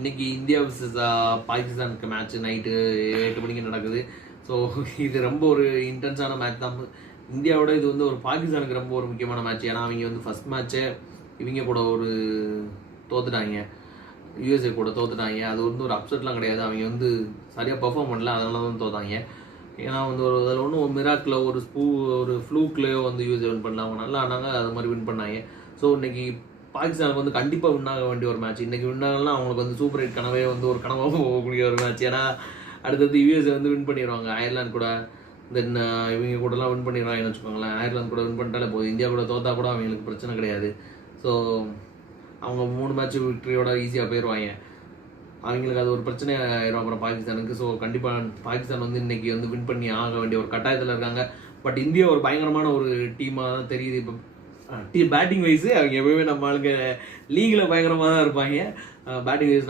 இன்னைக்கு India vs பாகிஸ்தானுக்கு match night 8 மணிக்கு நடக்குது. ஸோ இது ரொம்ப ஒரு இன்டென்ஸான மேட்ச் தான். இந்தியாவோட இது வந்து ஒரு பாகிஸ்தானுக்கு ரொம்ப ஒரு முக்கியமான மேட்ச். ஏன்னா அவங்க வந்து ஃபர்ஸ்ட் மேட்ச்சே இவங்க கூட ஒரு தோத்துட்டாங்க, யூஎஸ்ஏ கூட தோத்துட்டாங்க. அது வந்து ஒரு அப்செட்லாம் கிடையாது, அவங்க வந்து சரியாக பெர்ஃபார்ம் பண்ணல, அதனால தான் தோத்தாங்க. ஏன்னா வந்து ஒரு அதில் ஒன்றும் ஒரு மிராக்கில் ஒரு ஃப்ளூக்லேயோ வந்து யூஎஸ்ஏ வின் பண்ணல, அவங்க நல்லா ஆனாங்க, அது மாதிரி வின் பண்ணாங்க. ஸோ இன்னைக்கு பாகிஸ்தானுக்கு வந்து கண்டிப்பாக வின் ஆக வேண்டிய ஒரு மேட்ச். இன்றைக்கி வின் ஆகலாம் அவங்களுக்கு வந்து சூப்பர் ஹிட் கனவே வந்து ஒரு கனவாக போகக்கூடிய ஒரு மேட்ச். ஏன்னா அடுத்தது யூஎஸ்ஏ வந்து வின் பண்ணிடுவாங்க அயர்லாந்து கூட, தென் இவங்க கூடலாம் வின் பண்ணிடுவாங்கன்னு வச்சுக்கோங்களேன். அயர்லாந்து கூட வின் பண்ணிட்டாலே போதும், இந்தியா கூட தோத்தா கூட அவங்களுக்கு பிரச்சனை கிடையாது. ஸோ அவங்க 3 மேட்ச் விக்டரியோட ஈஸியாக போயிடுவாங்க. அவங்களுக்கு அது ஒரு பிரச்சனை ஆயிரும் அப்புறம் பாகிஸ்தானுக்கு. ஸோ கண்டிப்பாக பாகிஸ்தான் வந்து இன்னைக்கு வந்து வின் பண்ணி ஆக வேண்டிய ஒரு கட்டாயத்தில் இருக்காங்க. பட் இந்தியா ஒரு பயங்கரமான ஒரு டீமாக தான் தெரியுது. இப்போ பேட்டிங் வைஸ் அவங்க எப்பவுமே நம்ம ஆளுங்க லீகில் பயங்கரமாக தான் இருப்பாங்க. Batting wise